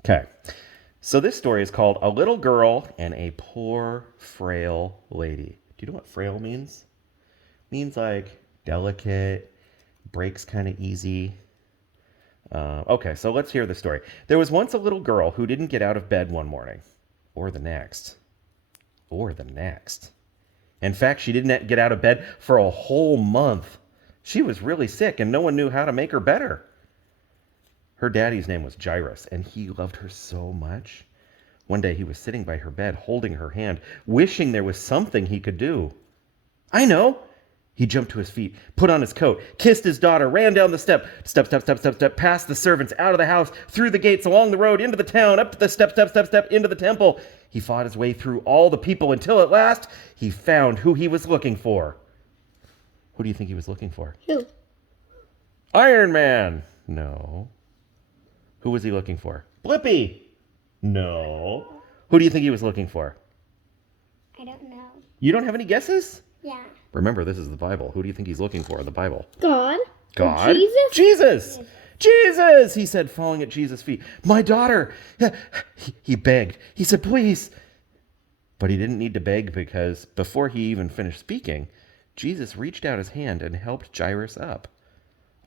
Okay. So this story is called A Little Girl and a Poor Frail Lady. Do you know what frail means? Means like delicate, breaks kind of easy. Okay, so let's hear the story. There was once a little girl who didn't get out of bed one morning, or the next, or the next. In fact, she didn't get out of bed for a whole month. She was really sick, and no one knew how to make her better. Her daddy's name was Jairus, and he loved her so much. One day he was sitting by her bed, holding her hand, wishing there was something he could do. I know! He jumped to his feet, put on his coat, kissed his daughter, ran down the step, past the servants, out of the house, through the gates, along the road, into the town, up the step, into the temple. He fought his way through all the people until at last he found who he was looking for. Who do you think he was looking for? Who? Iron Man! No. Who was he looking for? Blippi! No. Who do you think he was looking for? I don't know. You don't have any guesses? Yeah. Remember, this is the Bible. Who do you think he's looking for in the Bible? God? God? Jesus? Jesus! Jesus! He said, falling at Jesus' feet. My daughter! He begged. He said, please. But he didn't need to beg because before he even finished speaking, Jesus reached out his hand and helped Jairus up.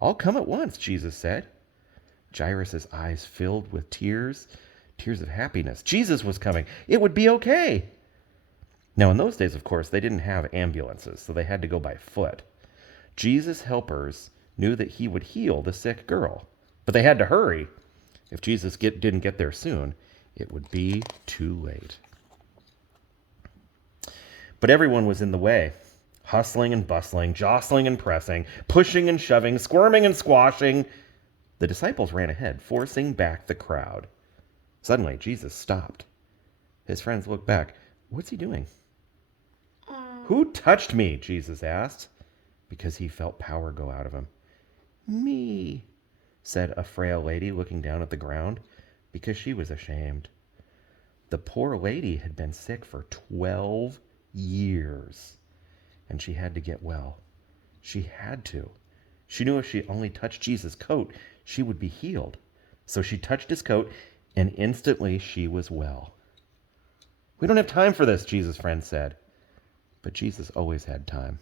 I'll come at once, Jesus said. Jairus' eyes filled with tears of happiness. Jesus was coming. It would be okay. Now, in those days, of course, they didn't have ambulances, so they had to go by foot. Jesus' helpers knew that he would heal the sick girl, but they had to hurry. If Jesus didn't get there soon, it would be too late. But everyone was in the way, hustling and bustling, jostling and pressing, pushing and shoving, squirming and squashing. The disciples ran ahead, forcing back the crowd. Suddenly, Jesus stopped. His friends looked back. What's he doing? Who touched me? Jesus asked, because he felt power go out of him. Me, said a frail lady looking down at the ground, because she was ashamed. The poor lady had been sick for 12 years, and she had to get well. She had to. She knew if she only touched Jesus' coat, she would be healed. So she touched his coat, and instantly she was well. We don't have time for this, Jesus' friend said. But Jesus always had time.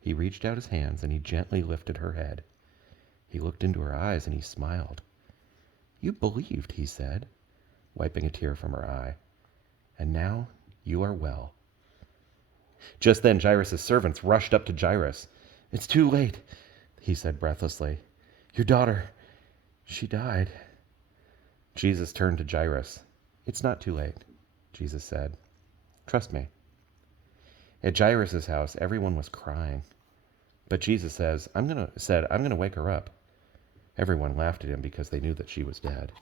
He reached out his hands and he gently lifted her head. He looked into her eyes and he smiled. You believed, he said, wiping a tear from her eye. And now you are well. Just then Jairus' servants rushed up to Jairus. It's too late, he said breathlessly. Your daughter, she died. Jesus turned to Jairus. It's not too late, Jesus said. Trust me. At Jairus' house, everyone was crying. But Jesus said, I'm going to wake her up. Everyone laughed at him because they knew that she was dead.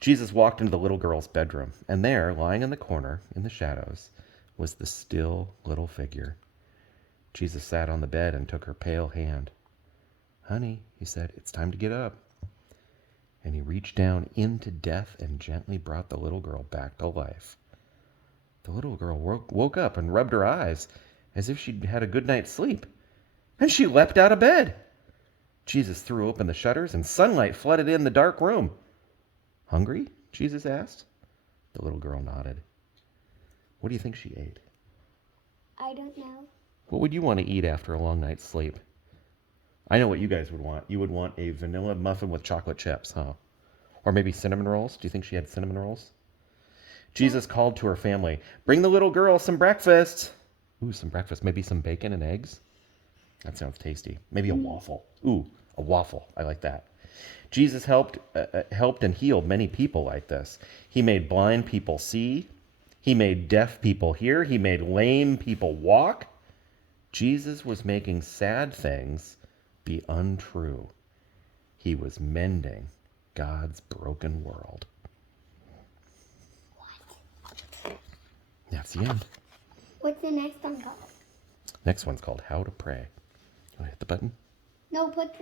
Jesus walked into the little girl's bedroom, and there, lying in the corner, in the shadows, was the still little figure. Jesus sat on the bed and took her pale hand. Honey, he said, it's time to get up. And he reached down into death and gently brought the little girl back to life. The little girl woke up and rubbed her eyes as if she'd had a good night's sleep. And she leapt out of bed. Jesus threw open the shutters and sunlight flooded in the dark room. Hungry? Jesus asked. The little girl nodded. What do you think she ate? I don't know. What would you want to eat after a long night's sleep? I know what you guys would want. You would want a vanilla muffin with chocolate chips, huh? Or maybe cinnamon rolls. Do you think she had cinnamon rolls? Jesus called to her family, bring the little girl some breakfast. Ooh, some breakfast. Maybe some bacon and eggs. That sounds tasty. Maybe a waffle. Ooh, a waffle. I like that. Jesus helped and healed many people like this. He made blind people see. He made deaf people hear. He made lame people walk. Jesus was making sad things be untrue. He was mending God's broken world. That's the end. What's the next one called? Next one's called How to Pray. You want to hit the button? No, put